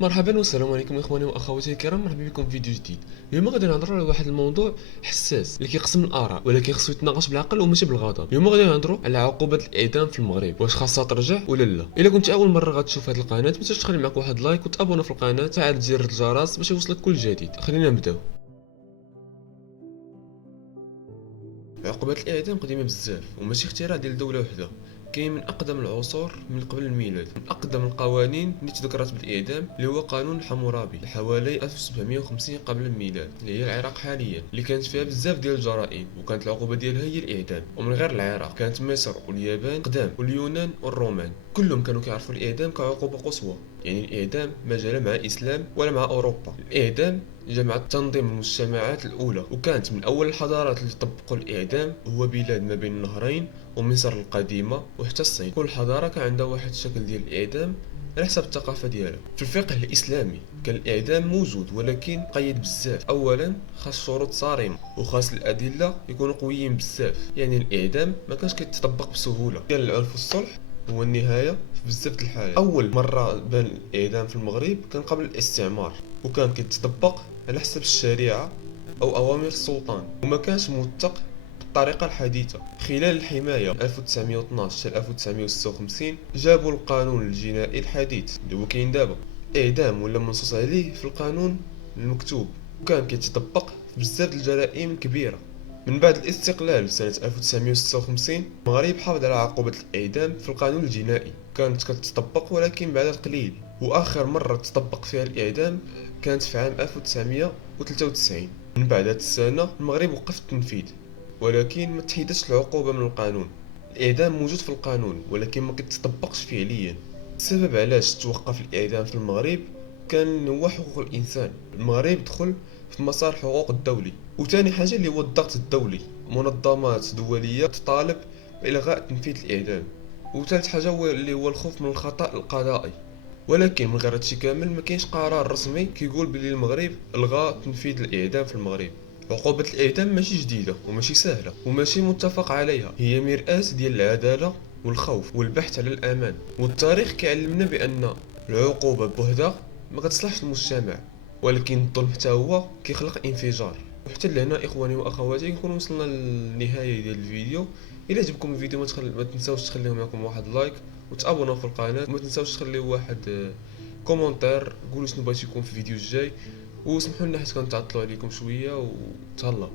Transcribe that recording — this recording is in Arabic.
مرحبا والسلام عليكم اخواني واخواتي الكرام، مرحبا بكم في فيديو جديد. اليوم غادي نهضروا على واحد الموضوع حساس اللي كيقسم الاراء، ولكن خصو يتناقش بالعقل وماشي بالغضب. اليوم غادي نهضروا على عقوبه الاعدام في المغرب، واش خاصها ترجع ولا لا. الا كنت اول مره غتشوف هذه القناه، ما تنساش تخلي معك واحد لايك وتابونا في القناه، وتفعل زر الجرس باش يوصلك كل جديد. خلينا نبداو. عقوبات الاعدام قديمه بزاف وماشي اختراع ديال دوله وحده. كاين من اقدم العصور، من قبل الميلاد. من اقدم القوانين اللي تذكرت بالاعدام اللي هو قانون حمورابي حوالي 1750 قبل الميلاد، اللي هي العراق حاليا، اللي كانت فيها بزاف ديال الجرائم وكانت العقوبه ديالها هي الاعدام. ومن غير العراق كانت مصر واليابان قدام واليونان والرومان كلهم كانوا كيعرفوا الاعدام كعقوبه قصوى. يعني الاعدام ما جا لا مع الاسلام ولا مع اوروبا. الاعدام جمع تنظيم المجتمعات الأولى، وكانت من أول الحضارات اللي طبقوا الإعدام هو بلاد ما بين النهرين ومصر القديمة وحتى الصين. كل حضارة كان عندها واحد الشكل ديال الإعدام على حسب الثقافة ديالها. في الفقه الإسلامي كان الإعدام موجود ولكن قيد بزاف. أولا خاص شروط صارمة وخاص الأدلة يكونوا قويين بزاف، يعني الإعدام ما كانش كيتطبق بسهولة. كان العنف والصلح هو النهاية في بزاف د الحالات. أول مرة بان الإعدام في المغرب كان قبل الاستعمار، وكان كيتطبق على حسب الشريعة أو أوامر السلطان، وما كانش موثق بالطريقة الحديثة. خلال الحماية 1912 حتى 1956 جابوا القانون الجنائي الحديث اللي هو كاين دابا. إعدام ولا منصوص عليه في القانون المكتوب، وكان كيتطبق في بزاف د الجرائم الكبيرة. من بعد الاستقلال سنة 1956 المغرب حافظ على عقوبة الإعدام في القانون الجنائي، كانت كتطبق ولكن بعد القليل. وآخر مرة تطبق فيها الإعدام كانت في عام 1993. من بعد هاد السنة المغرب وقف التنفيذ، ولكن ما تحيدش العقوبة من القانون. الإعدام موجود في القانون ولكن ما كيتطبقش فعليا. السبب علاش توقف الإعدام في المغرب كان هو حقوق الإنسان. المغرب دخل في مسار حقوق الدولي. وثاني حاجة اللي هو الضغط الدولي، منظمات دولية تطالب بإلغاء تنفيذ الإعدام. وثالث حاجة هو اللي هو الخوف من الخطأ القضائي. ولكن من غير هادشي كامل ما كاينش قرار رسمي كيقول بلي المغرب الغى تنفيذ الاعدام في المغرب. عقوبة الاعدام ماشي جديدة وماشي سهلة وماشي متفق عليها، هي مرآة ديال العدالة والخوف والبحث على الامان. والتاريخ كيعلمنا بان العقوبة بوحدها ما كتصلحش المجتمع، ولكن الظلم حتى هو كيخلق انفجار. وحتى لهنا اخواني واخواتي نكون وصلنا للنهاية ديال الفيديو. الى عجبكم الفيديو ما تنساوش تخليو معكم واحد لايك وتابوناو في القناه، وما تنساوش تخليو واحد كومونتير قولوا شنو بغيتو يكون في الفيديو الجاي. وسمحوا لنا حيت كنتعطلوا عليكم شويه، وتهلاو.